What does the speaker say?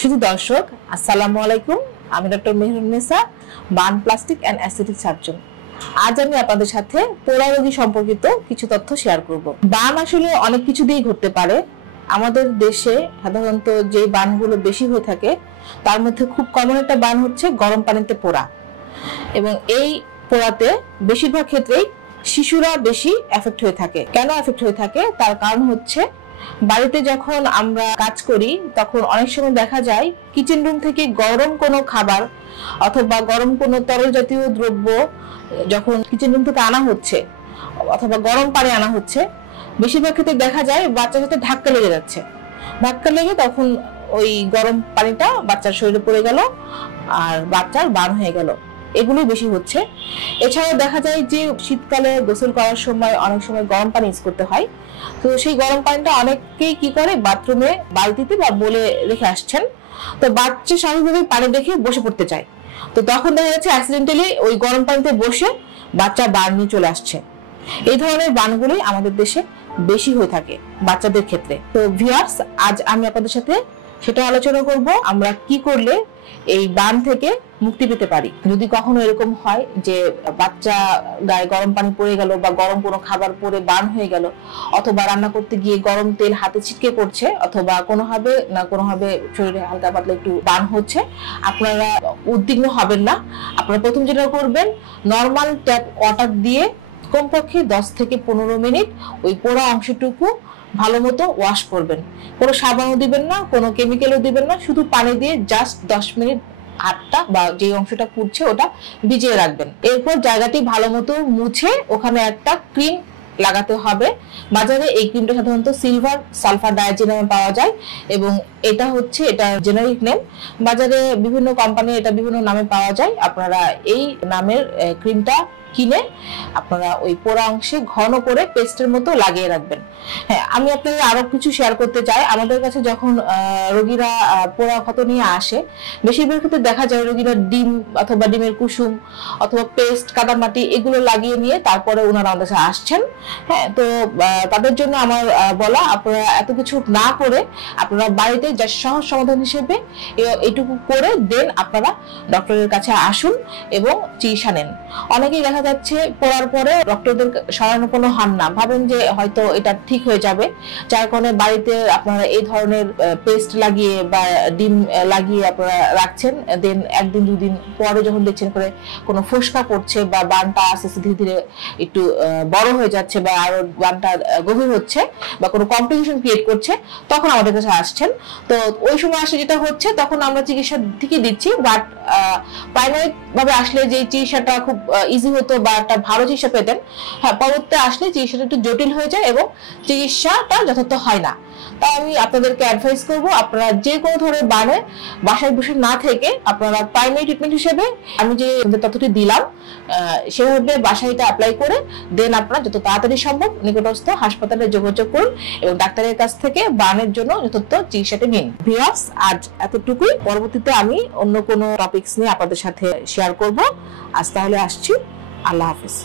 শুধু দর্শক, আসসালামু আলাইকুম। আমি doctor Mehrunnesa, burn plastic and aesthetic surgeon. আজ আমি আপনাদের সাথে পোড়া রোগী সম্পর্কিত কিছু তথ্য শেয়ার করব। বার্ন আসলে অনেক কিছু দিয়েই ঘটতে পারে। আমাদের দেশে সাধারণত যে বার্নগুলো বেশি হয়ে থাকে তার মধ্যে খুব কমন একটা বার্ন হচ্ছে গরম পানিতে পোড়া, এবং এই পোড়াতে বেশিরভাগ ক্ষেত্রেই শিশুরা বেশি এফেক্ট হয়ে থাকে। কেন এফেক্ট হয়ে থাকে তার কারণ হচ্ছে, বাড়িতে যখন আমরা কাজ করি তখন অনেক সময় দেখা যায় কিচেন রুম থেকে গরম কোনো খাবার অথবা গরম কোনো তরল জাতীয় দ্রব্য যখন কিচেন রুম থেকে আনা হচ্ছে অথবা গরম পানি আনা হচ্ছে, বেশিরভাগ ক্ষেত্রে দেখা যায় বাচ্চার সাথে ধাক্কা লেগে যাচ্ছে। ধাক্কা লেগে তখন ওই গরম পানিটা বাচ্চার শরীরে পড়ে গেল আর বাচ্চার বার্ন হয়ে গেল। এগুলো বেশি হচ্ছে। এছাড়াও দেখা যায় যে শীতকালে গোসল করার সময় অনেক সময় গরম পানি ইউজ করতে হয়। তো সেই গরম পানিটা অনেকেই কি করে, বাথরুমে বালতিতে বা বলে রেখে আসছেন। তো বাচ্চা স্বাভাবিকভাবে পানি দেখে বসে পড়তে চায়, তো তখন দেখা যাচ্ছে অ্যাক্সিডেন্টালি ওই গরম পানিতে বসে বাচ্চা বার্ন নিয়ে চলে আসছে। এই ধরনের বার্নগুলোই আমাদের দেশে বেশি হয়ে থাকে বাচ্চাদের ক্ষেত্রে। তো ভিউয়ার্স, আজ আমি আপনাদের সাথে সেটা আলোচনা করব, আমরা কি করলে এই বার্ন থেকে মুক্তি পেতে পারি। যদি কখনো এরকম হয় যে বাচ্চা গায়ে গরম পানি পড়ে গেল বা গরম কোনো খাবার পরে বার্ন হয়ে গেল, অথবা রান্না করতে গিয়ে গরম তেল হাতে ছিটকে পড়ছে, অথবা কোনোভাবে না কোনোভাবে শরীরে হালকা পাতলা একটু বার্ন হচ্ছে, আপনারা উদ্বিগ্ন হবেন না। আপনারা প্রথম যেটা করবেন, নর্মাল ট্যাপ ওয়াটার দিয়ে কমপক্ষে 10 থেকে 15 মিনিট ওই পোড়া অংশটুকু ভালো মতো ওয়াশ করবেন। কোনো সাবানও দিবেন না, কোনো কেমিক্যালও দিবেন না, শুধু পানি দিয়ে জাস্ট 10 মিনিট হাতটা বা যে অংশটা পুড়ছে ওটা ভিজিয়ে রাখবেন। এরপর জায়গাটি ভালো মতো মুছে ওখানে একটা ক্রিম লাগাতে হবে। বাজারে এই ক্রিমটা সাধারণত সিলভার সালফার ডায়াজিন নামে পাওয়া যায়, এবং এটা জেনারিক নেম। বাজারে বিভিন্ন কোম্পানি এটা বিভিন্ন নামে পাওয়া যায়। আপনারা এই নামের ক্রিমটা কিনে আপনারা ওই পোড়া অংশে ঘন করে পেস্টের মতো লাগিয়ে রাখবেন। হ্যাঁ, আমি আপনাদের আরো কিছু শেয়ার করতে চাই। আমাদের কাছে যখন রোগীরা পোড়া ক্ষত নিয়ে আসে, বেশিরভাগ ক্ষেত্রে দেখা যায় রোগীরা ডিম অথবা ডিমের কুসুম অথবা পেস্ট, কাদামাটি এগুলো লাগিয়ে নিয়ে তারপরে ওনারা আমাদের কাছে আসছেন। হ্যাঁ, তো তাদের জন্য আমার বলা, আপনারা এত কিছু না করে আপনারা বাড়িতে যা সহজ সমাধান হিসেবে এইটুকু করে দেন আপনারা ডক্টরের কাছে আসুন এবং চিকিৎসা নেন। অনেকেই দেখা যাচ্ছে পড়ার পরে ডক্টরদের শরণাপন্ন হন না, ভাবেন যে হয়তো এটা ঠিক হয়ে যাবে, যার কারণে বাড়িতে আপনারা এই ধরনের পেস্ট লাগিয়ে বা ডিম লাগিয়ে আপনারা রাখছেন। দেন একদিন দুদিন পরে যখন দেখছেন করে কোনো ফোসকা পড়ছে বা বানটা আস্তে আস্তে ধীরে ধীরে একটু বড় হয়ে যাচ্ছে বা আরো বানটা গভীর হচ্ছে বা কোনো কমপ্লিকেশন ক্রিয়েট করছে, তখন আমাদের কাছে আসছেন। তো ওই সময় আসলে যেটা হচ্ছে, তখন আমরা চিকিৎসা ঠিকই দিচ্ছি, বাট প্রাইমারিক ভাবে আসলে যে চিকিৎসাটা খুব ইজি হতো বা একটা ভালো চিকিৎসা পেতেন, হ্যাঁ, পরবর্তীতে আসলে চিকিৎসাটা একটু জটিল হয়ে যায় এবং চিকিৎসাটা যথার্থ হয় না। তাই আমি আপনাদেরকে অ্যাডভাইস করব, আপনারা যে কোনো ধরনের বানে বাসায় বসে না থেকে আপনারা প্রাইমারি ট্রিটমেন্ট হিসেবে আমি যে তথ্যটি দিলাম সেভাবে বাসায় এটা অ্যাপ্লাই করে দেন আপনারা যত তাড়াতাড়ি সম্ভব নিকটস্থ হাসপাতালে যোগাযোগ করুন এবং ডাক্তারের কাছ থেকে বানের জন্য যথার্থ চিকিৎসাটা নিন। ভিউয়ার্স, আজ এতটুকুই। পরবর্তীতে আমি অন্য কোনো টপিকস নিয়ে আপনাদের সাথে শেয়ার করব। আজ তাহলে আসছি। আল্লাহ হাফেজ।